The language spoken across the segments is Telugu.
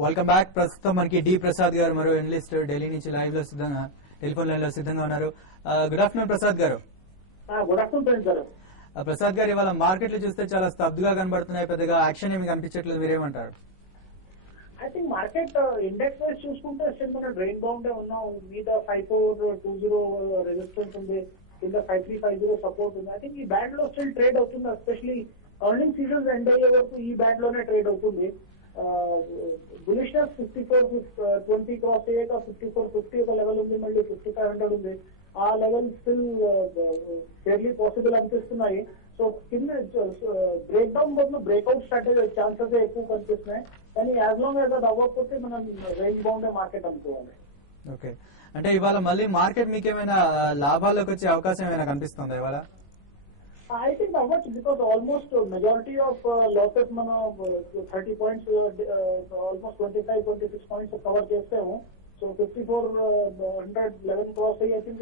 Welcome back. ప్రస్తుతం మనకి డి ప్రసాద్ గారు మరో ఎనలిస్ట్ ఢిల్లీ నుంచి లైవ్ లో సిద్ధంగా టెలిఫోన్ లైన్ లో సిద్ధంగా ఉన్నారు. గుడ్ ఆఫ్టర్నూన్ ప్రసాద్ గారు. Good afternoon sir. ప్రసాద్ గారు, ఇవాళ మార్కెట్లు చూస్తే చాలా స్తబ్దుగా కనబడుతున్నాయి, పెద్దగా యాక్షన్ ఏమి కనిపించట్లేదు, మీరేమంటారు? I think market index wise చూసుకుంటే మనం డ్రైన్ బౌండ్ ఉన్నాం. మీద 5420 రెసిస్టెన్స్ ఉంది, కింద 5350 సపోర్ట్ ఉంది. ఐ థింక్ ఈ బ్యాండ్ లో స్టిల్ ట్రేడ్ అవుతుంది. ఎస్పెషలీ ఎర్నింగ్ సీజన్స్ ఎండ్ అయ్యే వరకు ఈ బ్యాండ్ లోనే ట్రేడ్ అవుతుంది. బులిష్నెస్ 5420 క్రాస్ అయ్యాక 5450 ఒక లెవెల్ ఉంది, మళ్ళీ 5500 ఉంది. ఆ లెవెల్ స్టిల్ ఫెయిర్లీ పాసిబుల్ అనిపిస్తున్నాయి. సో కింద బ్రేక్ డౌన్ బదులు బ్రేక్అవుట్ స్ట్రాటజీ ఛాన్సెస్ ఎక్కువ కనిపిస్తున్నాయి. కానీ యాజ్ లాంగ్ యాజ్ అది అవ్వకపోతే మనం రేంజ్ బౌండ్ మార్కెట్ అనుకోవాలి. ఓకే, అంటే ఇవాళ మళ్ళీ మార్కెట్ మీకు ఏమైనా లాభాల్లోకి వచ్చే అవకాశం ఏమైనా కనిపిస్తుందా ఇవాళ? ఐ థింక్ అవ్వచ్చు, because almost majority of losses మనం 30 పాయింట్స్ ఆల్మోస్ట్ 25-26 పాయింట్స్ కవర్ చేసాము. సో 5411 క్రాస్ అయ్యి ఐ థింక్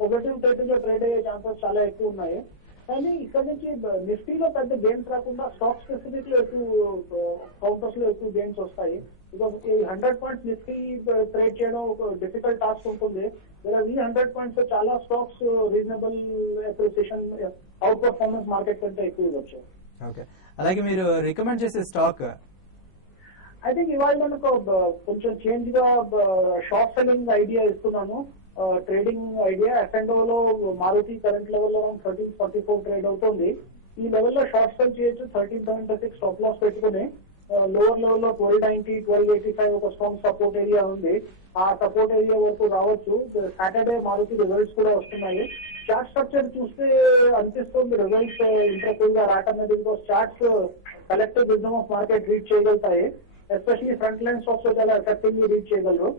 పాజిటివ్ టైటిల్ లో ట్రేడ్ అయ్యే ఛాన్సెస్ చాలా ఎక్కువ ఉన్నాయి. కానీ ఇక్కడ నుంచి నిఫ్టీలో పెద్ద గెయిన్స్ రాకుండా స్టాక్ స్పెసిఫిక్ లో ఎక్కువ కౌంటర్స్ లో ఎక్కువ గెయిన్స్ వస్తాయి. బికాస్ ఈ 100 పాయింట్స్ నిఫ్టీ ట్రేడ్ చేయడం ఒక డిఫికల్ట్ టాస్క్ ఉంటుంది. ఈ 100 పాయింట్స్ చాలా stocks reasonable appreciation out performance market కంటే ఎక్కువ ఇవ్వచ్చు. ఓకే, అలాగే మీరు రికమెండ్ చేసే స్టాక్? ఐ థింక్ ఇవాళ మనకు కొంచెం చేంజ్ గా షార్ట్ సెల్లింగ్ ఐడియా ఇస్తున్నాను. ట్రేడింగ్ ఐడియా F&O లో మారుతి కరెంట్ లెవెల్ లో 1344 ట్రేడ్ అవుతుంది. ఈ లెవెల్ లో షార్ట్ సెల్ చేయొచ్చు. 1376 స్టాప్ లాస్ పెట్టుకుని లోవర్ లెవెల్ లో 1290, 1285 ఒక స్ట్రాంగ్ సపోర్ట్ ఏరియా ఉంది. ఆ సపోర్ట్ ఏరియా వరకు రావచ్చు. సాటర్డే మారుతి రిజల్ట్స్ కూడా వస్తున్నాయి. చార్ట్ స్ట్రక్చర్ చూస్తే అనిపిస్తుంది రిజల్ట్స్ ఇంట్రెస్టింగ్ గా రావటం because charts collective vision of market reach చేయగలుగుతాయి. ఎస్పెషల్లీ ఫ్రంట్ లైన్ స్టాక్స్ చాలా ఎఫెక్టివ్లీ రీచ్ చేయగలరు.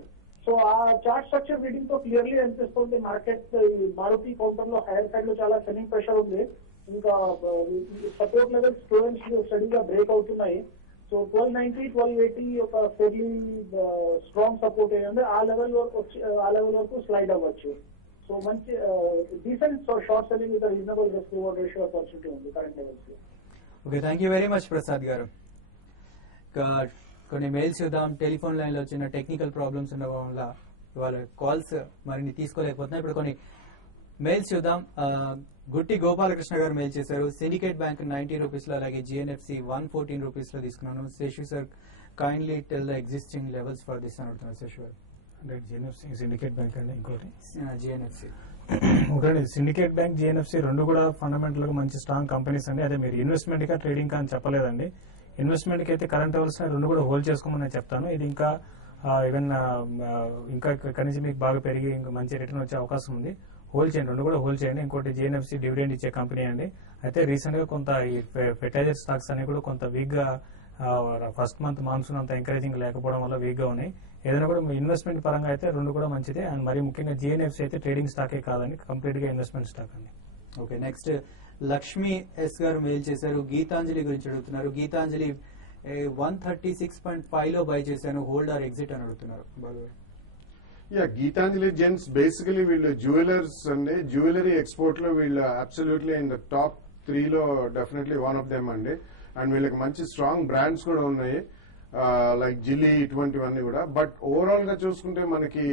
సో ఆ చార్ట్ స్ట్రక్చర్ రీడింగ్ తో క్లియర్లీ అనిపిస్తుంది మార్కెట్ మారుతి కౌంటర్ లో హైయర్ సైడ్ లో చాలా సెల్లింగ్ ప్రెషర్ ఉంది. ఇంకా సపోర్ట్ లెవెల్స్ స్టూడెంట్స్ స్టడీగా బ్రేక్ అవుతున్నాయి. సో 1290, 1280 ఒక ఫెయిర్లీ స్ట్రాంగ్ సపోర్ట్ అయ్యింది. ఆ లెవెల్ వరకు స్లైడ్ అవ్వచ్చు. సో మంచి decent short selling with reasonable risk reward ratio opportunity ఉంది current levels. Okay, thank you very much Prasad garu. కొన్ని మెయిల్స్ చూద్దాం. టెలిఫోన్ లైన్ లో చిన్న టెక్నికల్ ప్రాబ్లమ్స్ ఉండడం వల్ల ఇవాళ కాల్స్ మరిన్ని తీసుకోలేకపోతున్నాయి. ఇప్పుడు కొన్ని మెయిల్స్ చూద్దాం. గుట్టి గోపాలకృష్ణ గారు మెయిల్ చేశారు. సిండికేట్ బ్యాంక్ 90 రూపీస్ లో, అలాగే జిఎన్ఎఫ్సి 114 రూపీస్ లో తీసుకున్నాను. Seshu sir kindly tell the existing levels for this అని అడుగుతున్నారు. శేషు గారు. అంటే జిఎన్ఎఫ్సి సిండికేట్ బ్యాంక్ అండి, ఇంకోటి జిఎన్ఎఫ్సి. ఒకటి సిండికేట్ బ్యాంక్, జిఎన్ఎఫ్సి రెండు కూడా ఫండమెంటల్ గా మంచి స్ట్రాంగ్ కంపెనీస్ అండి. అదే మీరు ఇన్వెస్ట్మెంట్ గా ట్రేడింగ్ కా అని చెప్పలేదండి. ఇన్వెస్ట్మెంట్ కి అయితే కరెంట్ లెవెల్స్ రెండు కూడా హోల్డ్ చేసుకోమని నేను చెప్తాను. ఇది ఇంకా ఈవెన్ ఇంకా కనీసం మీకు బాగా పెరిగి ఇంకా మంచి రిటర్న్ వచ్చే అవకాశం ఉంది. హోల్డ్ చేయండి, రెండు కూడా హోల్డ్ చేయండి. ఇంకోటి జిఎన్ఎఫ్సి డివిడెండ్ ఇచ్చే కంపెనీ అండి. అయితే రీసెంట్ గా కొంత ఈ ఫెర్టైజర్ స్టాక్స్ అన్ని కూడా కొంత వీక్ గా ఫస్ట్ మంత్ మాన్సూన్ అంత ఎంకరేజింగ్ లేకపోవడం వల్ల వీక్ గా ఉన్నాయి. ఏదైనా కూడా ఇన్వెస్ట్మెంట్ పరంగా అయితే రెండు కూడా మంచిదే. అండ్ మరి ముఖ్యంగా జిఎన్ఎఫ్సి అయితే ట్రేడింగ్ స్టాకే కాదండి, కంప్లీట్ గా ఇన్వెస్ట్మెంట్ స్టాక్ అండి. ఓకే, నెక్స్ట్ లక్ష్మి ఎస్ గారు మెయిల్ చేశారు. గీతాంజలి గురించి అడుగుతున్నారు. గీతాంజలి 136.5 లో బై చేశాను, హోల్డ్ ఆర్ ఎగ్జిట్ అని అడుగుతున్నారు. గీతాంజలి జెంట్స్ బేసికలీ వీళ్ళు జ్యువెలర్స్ అండి. జ్యువెలరీ ఎక్స్పోర్ట్ లో వీళ్ళు అబ్సల్యూట్లీ ఇన్ ద టాప్ 3 లో డెఫినెట్లీ వన్ ఆఫ్ దెమ్ అండి. అండ్ వీళ్ళకి మంచి స్ట్రాంగ్ బ్రాండ్స్ కూడా ఉన్నాయి, లైక్ జిల్లీ, ఇటువంటివన్నీ కూడా. బట్ ఓవరాల్ గా చూసుకుంటే మనకి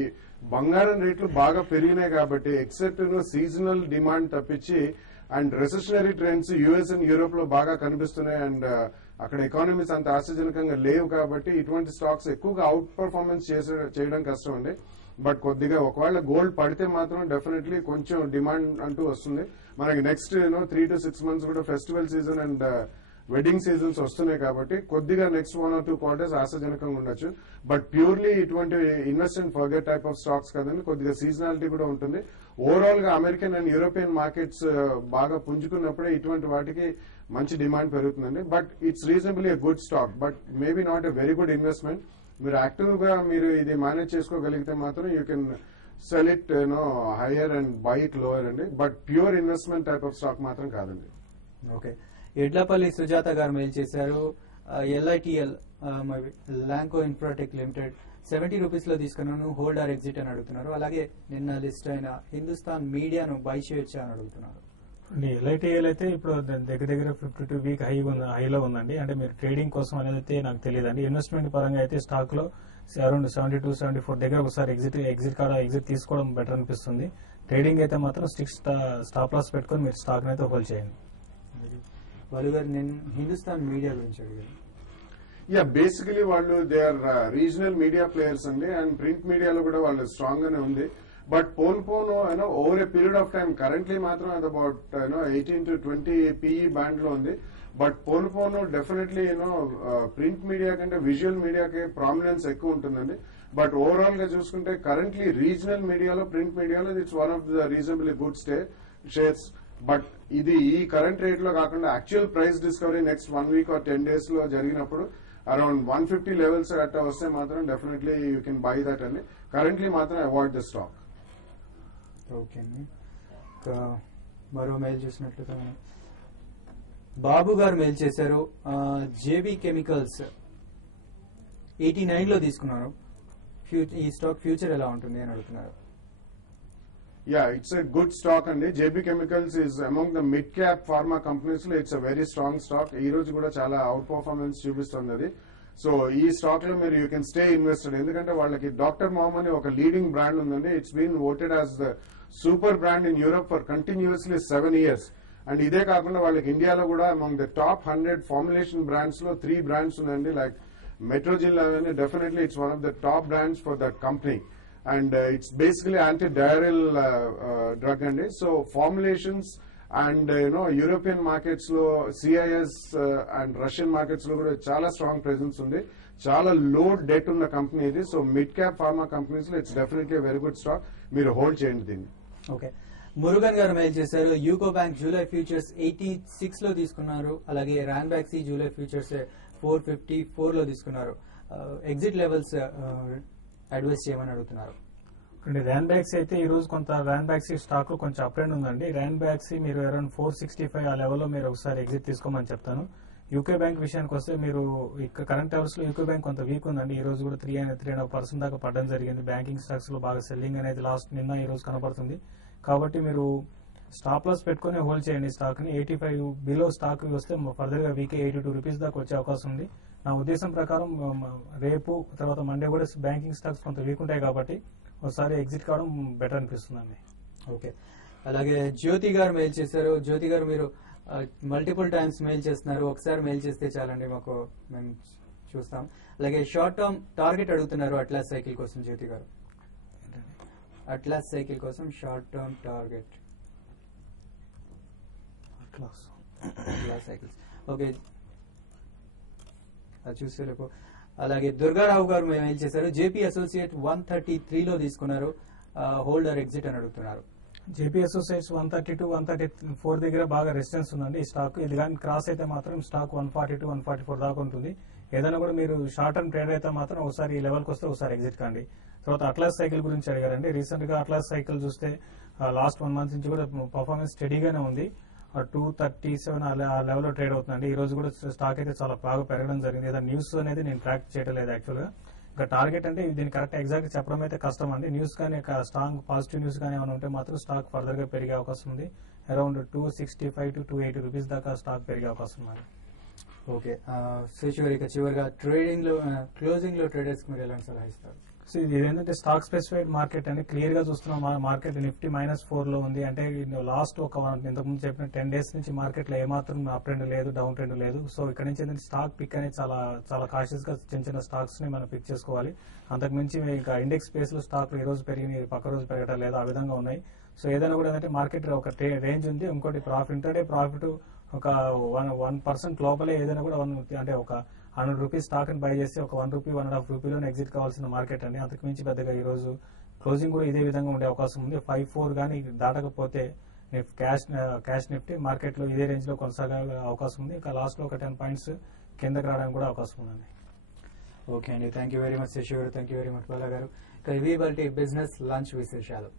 బంగారం రేట్లు బాగా పెరిగినాయి కాబట్టి ఎక్సెప్ట్ సీజనల్ డిమాండ్ తప్పించి and recessionary trends US and Europe లో బాగా కనిపిస్తున్నాయి. అండ్ అక్కడ ఎకానమీస్ అంత ఆశాజనకంగా లేవు కాబట్టి ఇటువంటి స్టాక్స్ ఎక్కువగా అవుట్ పర్ఫార్మెన్స్ చేయడం కష్టం అండి. బట్ కొద్దిగా ఒకవేళ గోల్డ్ పడితే మాత్రం డెఫినెట్లీ కొంచెం డిమాండ్ అంటూ వస్తుంది. మనకి నెక్స్ట్ 3 to 6 months కూడా festival season and wedding seasons వస్తున్నాయి కాబట్టి కొద్దిగా నెక్స్ట్ 1 or 2 quarters ఆశాజనకంగా ఉండొచ్చు. బట్ ప్యూర్లీ ఇటువంటి invest and forget type of stocks కదండి, కొద్దిగా సీజనాలిటీ కూడా ఉంటుంది. ఓవరాల్ గా అమెరికన్ అండ్ యూరోపియన్ మార్కెట్స్ బాగా పుంజుకున్నప్పుడే ఇటువంటి వాటికి మంచి డిమాండ్ పెరుగుతుందండి. But it's reasonably a good stock, but maybe not a very good investment. మీరు యాక్టివ్ గా మీరు ఇది మేనేజ్ చేసుకోగలిగితే మాత్రం you can sell it higher and buy it lower అండి. But pure investment type of stock మాత్రం కాదండి. ఓకే, ఎడ్లపల్లి సుజాత గారు మెయిల్ చేశారు. LITL Lanco Infratech limited 70 rupees లో తీసుకున్నాను, హోల్డ్ ఆర్ ఎగ్జిట్ అని అడుగుతున్నారు. అలాగే నిన్న లిస్ట్ అయిన హిందుస్థాన్ మీడియాను బై చేయొచ్చా అని అడుగుతున్నారు. ఎల్ఐటీఎల్ అయితే ఇప్పుడు దగ్గర దగ్గర 52 వీక్ హైలో ఉందండి. అంటే మీరు ట్రేడింగ్ కోసం అనేది అయితే నాకు తెలియదండి. ఇన్వెస్ట్మెంట్ పరంగా అయితే స్టాక్ లో అరౌండ్ 72-74 దగ్గర ఒకసారి ఎగ్జిట్ తీసుకోవడం బెటర్ అనిపిస్తుంది. ట్రేడింగ్ అయితే మాత్రం స్టాప్ లాస్ పెట్టుకొని మీరు స్టాక్ అయితే హోల్డ్ చేయండి. వాళ్ళు గారు నేను హిందుస్థాన్ మీడియా గురించి అడిగాను. యా, బేసికలీ వాళ్ళు they are regional media players అండి, అండ్ ప్రింట్ మీడియాలో కూడా వాళ్ళు స్ట్రాంగ్ గానే ఉంది. But upon over a period of time currently మాత్రం అది అబౌట్ 18 to 20 PE బ్యాండ్ లో ఉంది. But phone definitely print media కంటే విజువల్ మీడియాకి ప్రామినెన్స్ ఎక్కువ ఉంటుందండి. బట్ ఓవరాల్ గా చూసుకుంటే కరెంట్లీ రీజనల్ మీడియాలో, ప్రింట్ మీడియాలో it's one of the reasonably good shares. But ఇది ఈ కరెంట్ రేట్ లో కాకుండా actual price discovery next 1 week or 10 days లో జరిగినప్పుడు అరౌండ్ 150 లెవెల్స్ అట్లా వస్తే మాత్రం definitely you can buy that అండి. కరెంట్లీ మాత్రం అవాయిడ్ ద స్టాక్. ఓకే అండి. మరో మెయిల్ చూసినట్లుగా బాబు గారు మెయిల్ చేశారు. జేబీ కెమికల్స్ 89 లో తీసుకున్నారు. ఈ స్టాక్ ఫ్యూచర్ ఎలా ఉంటుంది అని అడుగుతున్నారు. Ya, it's a good stock అండి. JB chemicals is among the mid cap pharma companies లో it's a very strong stock. ఈ రోజు కూడా చాలా అవుట్ పర్ఫార్మెన్స్ చూపిస్తుంది అది. సో ఈ స్టాక్ లో మీరు యూ కెన్ స్టే ఇన్వెస్టెడ్, ఎందుకంటే వాళ్ళకి డాక్టర్ మామ్ అని ఒక లీడింగ్ బ్రాండ్ ఉందండి. It's been voted as the super brand in Europe for continuously 7 years. And ఇదే కాకుండా వాళ్ళకి ఇండియాలో కూడా among the top 100 formulation brands లో 3 బ్రాండ్స్ ఉన్నాయండి. లైక్ మెట్రోజిల్ అవన్నీ definitely it's one of the top brands for that company. And it's basically anti diarrhoeal drug అండి. So formulations and European markets లో, సిఐఎస్ అండ్ రష్యన్ మార్కెట్స్ లో కూడా చాలా స్ట్రాంగ్ ప్రెసెన్స్ ఉంది. చాలా లో డెట్ ఉన్న కంపెనీ ఇది. So mid cap pharma companies లో it's definitely very good stock. మీరు హోల్డ్ చేయండి దీన్ని. ఓకే. మురుగన్ గారు మెయిల్ చేశారు. యూకో బ్యాంక్ జూలై ఫ్యూచర్స్ 86 లో తీసుకున్నారు. అలాగే రాన్బాక్సీ జూలై ఫ్యూచర్స్ 454 లో తీసుకున్నారు. ఎగ్జిట్ లెవెల్స్ అడ్వైస్ చేయమని అడుగుతున్నారు. రాన్బాక్సీ అయితే ఈ రోజు కొంత రాన్బాక్సీ స్టాక్ కొంచెం అప్ ట్రెండ్ ఉందండి. రాన్బాక్సీ మీరు అరౌండ్ 465 ఆ లెవెల్లో మీరు ఒకసారి ఎగ్జిట్ తీసుకోమని చెప్తాను. యూకే బ్యాంక్ విషయానికి వస్తే మీరు ఇక్కడ కరెంట్ అవర్స్ లో యూకే బ్యాంక్ కొంత వీక్ ఉందండి. ఈ రోజు కూడా 3.5% దాకా పడడం జరిగింది. బ్యాంకింగ్ స్టాక్స్ లో బాగా సెల్లింగ్ అనేది నిన్న ఈ రోజు కనబడుతుంది. కాబట్టి మీరు స్టాప్ లాస్ పెట్టుకుని హోల్డ్ చేయండి స్టాక్ ని. 85 బిలో స్టాక్ వస్తే ఫర్దర్ గా వీకే 82 రూపీస్ దాకా వచ్చే అవకాశం ఉంది. నా ఉద్దేశం ప్రకారం రేపు తర్వాత మండే కూడా బ్యాంకింగ్ స్టాక్స్ కొంత వీక్ ఉంటాయి కాబట్టి ఒకసారి ఎగ్జిట్ కావడం బెటర్ అనిపిస్తుందండి. ఓకే. అలాగే జ్యోతి గారు మెయిల్ చేశారు. జ్యోతి గారు మీరు మల్టిపుల్ టైమ్స్ మెయిల్ చేస్తున్నారు. ఒకసారి మెయిల్ చేస్తే చాలండి, మాకు మేము చూస్తాం. అలాగే షార్ట్ టర్మ్ టార్గెట్ అడుగుతున్నారు అట్లాస్ సైకిల్ కోసం. జ్యోతి గారు అట్లాస్ సైకిల్ కోసం short term target atlas cycles. Okay, అది చూస్తే రేపు. అలాగే దుర్గారావు గారు మెయిల్ చేశారు. జేపీ అసోసియేట్ 133 లో తీసుకున్నారు. హోల్డర్ ఎగ్జిట్ అని అడుగుతున్నారు. జేపీ అసోసియేట్స్ 132-134 దగ్గర బాగా రెసిస్టెన్స్ ఉందండి ఈ స్టాక్. ఇది కానీ క్రాస్ అయితే మాత్రం స్టాక్ 142-144 దాకా ఉంటుంది. ఏదైనా కూడా మీరు షార్ట్ టర్మ్ ట్రేడ్ అయితే మాత్రం ఒకసారి ఈ లెవెల్కి వస్తే ఒకసారి ఎగ్జిట్ కండి. తర్వాత అట్లాస్ సైకిల్ గురించి అడిగారండి. రీసెంట్ గా అట్లాస్ సైకిల్ చూస్తే లాస్ట్ 1 month నుంచి కూడా పర్ఫార్మెన్స్ స్టడీగానే ఉంది. 237 ఆ లెవెల్లో ట్రేడ్ అవుతుందండి. ఈ రోజు కూడా స్టాక్ అయితే చాలా బాగా పెరగడం జరిగింది. ఏదైనా న్యూస్ అనేది నేను ట్రాక్ చేయడం లేదు యాక్చువల్ గా. ఇంకా టార్గెట్ అంటే దీన్ని కరెక్ట్ ఎగ్జాక్ట్ చెప్పడం అయితే కష్టం అండి. న్యూస్ కానీ స్ట్రాంగ్ పాజిటివ్ న్యూస్ కానీ ఏమైనా ఉంటే మాత్రం స్టాక్ ఫర్దర్ గా పెరిగే అవకాశం ఉంది. అరౌండ్ 265-280 రూపీస్ దాకా స్టాక్ పెరిగే అవకాశం ఉంది. ఓకే, చివరిగా ట్రేడింగ్ లో క్లోజింగ్ లో ట్రేడర్స్ మీరు ఎలాంటి సలహా ఇస్తారు? సో ఇది ఏంటంటే స్టాక్ స్పెసిఫైడ్ మార్కెట్ అని క్లియర్ గా చూస్తున్నాం. మార్కెట్ నిఫ్టీ -4 లో ఉంది. అంటే లాస్ట్ ఇంతకుముందు చెప్పిన 10 days నుంచి మార్కెట్ లో ఏమాత్రం అప్ ట్రెండ్ లేదు, డౌన్ ట్రెండ్ లేదు. సో ఇక్కడ నుంచి ఏంటంటే స్టాక్ పిక్ అనేది చాలా కాషియస్ గా చిన్న స్టాక్స్ ని మనం పిక్ చేసుకోవాలి. అంతకుమించి ఇంకా ఇండెక్స్ స్పేస్ లో స్టాక్ ఈ రోజు పెరిగి పక్క రోజు పెరగడం లేదు, ఆ విధంగా ఉన్నాయి. సో ఏదైనా కూడా ఏంటంటే మార్కెట్ ఒక రేంజ్ ఉంది. ఇంకోటి ఇంటర్డే ప్రాఫిట్ ఒక 1% లోపలే ఏదైనా కూడా అంటే ఒక 100 రూపీస్ స్టాక్ ని బై చేసి ఒక 1 రూపీ 1.5 రూపీలో ఎగ్జిట్ కావాల్సిన మార్కెట్ అండి. అంతకుమించి పెద్దగా ఈ రోజు క్లోజింగ్ కూడా ఇదే విధంగా ఉండే అవకాశం ఉంది. 54 కానీ దాటకపోతే క్యాష్ నిఫ్టీ మార్కెట్ లో ఇదే రేంజ్ లో కొనసాగే అవకాశం ఉంది. ఇంకా లాస్ట్ లో ఒక 10 points కిందకి రావడానికి కూడా అవకాశం ఉందండి. ఓకే అండి, thank you very much Sashi garu, thank you very much Bala garu. ఇక ఇవి బిజినెస్ లంచ్ విశేషాలు.